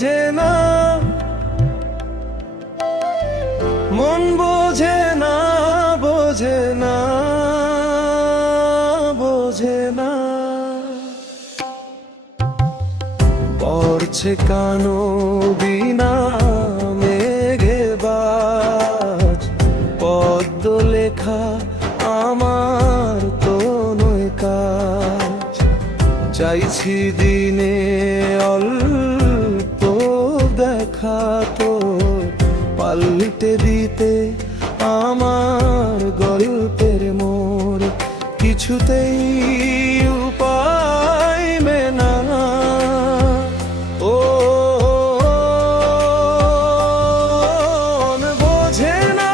বোঝে না, মন বোঝে না, বোঝে না, বোঝে না। পড়ছে কানো বিনা মেঘে বাজ, পদ্ম লেখা আমার তো নয় কাজ। চাইছি দিনে অল্প দেখা তো, পাল্টে দিতে আমার গল্পের মোড়। কিছুতেই উপায় মেনা, ও বোঝে না,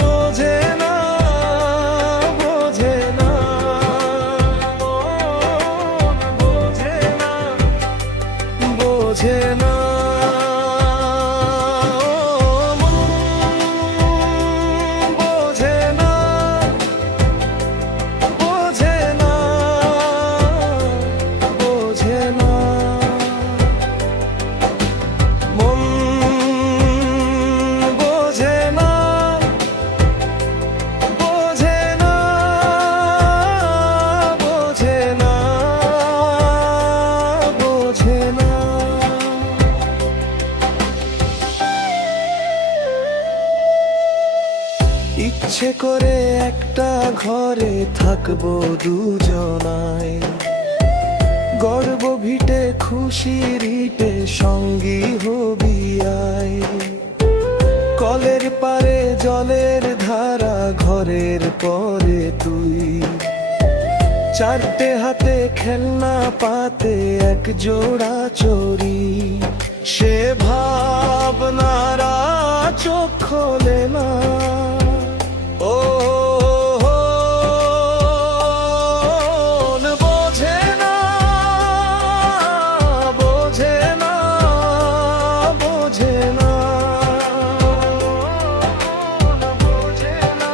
বোঝে না, বোঝে না, বোঝে না, বোঝে না। ইচ্ছে করে একটা ঘরে থাকবো দুজনাই, গর্ব ভিটে খুশির ইটে সঙ্গী হবি আই। কলের পারে জলের ধারা, ঘরের পরে তুই, চারটে হাতে খেলনা পাতে এক জোড়া চড়ি। সে ভাবনারা চোখ খোলে না, ও বোঝে না, বোঝে না, বোঝে না, বোঝে না,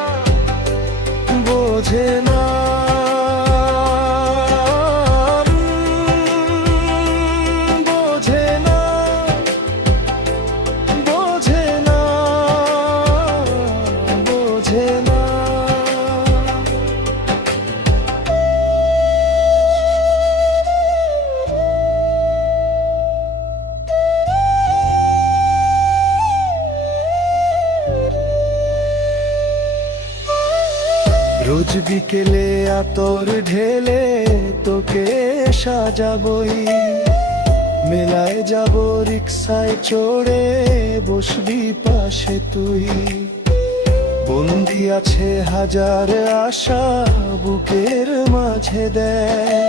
বোঝে না। রোজ বিকেলে আতর ঢেলে তোকে সাজাবই, মেলায় যাব রিক্সায় চড়ে বসবি পাশে তুই। বন্দি আছে হাজার আশা বুকের মাঝে দেয়,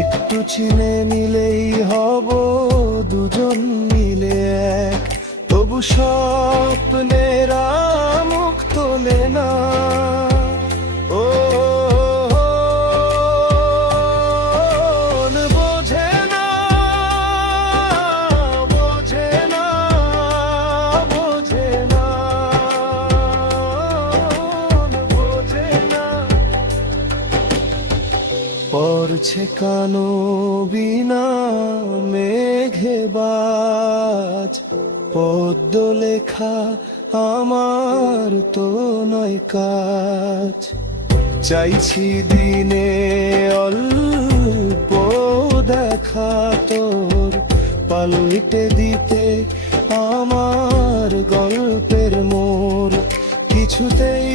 একটু চিনে নিলেই হব দুজন মিলে এক। তবু স্বপ্নেরা মুখ তোলে না, ও বোঝে না, বোঝে না, বোঝে না, বোঝে না। পড়ছে কানো বিনা মেঘে বাজ, পদ্ম লেখা আমার তো নয় কাজ। চাইছি দিনে অল্প দেখা তোর, পাল্টে দিতে আমার গল্পের মোড়। কিছুতেই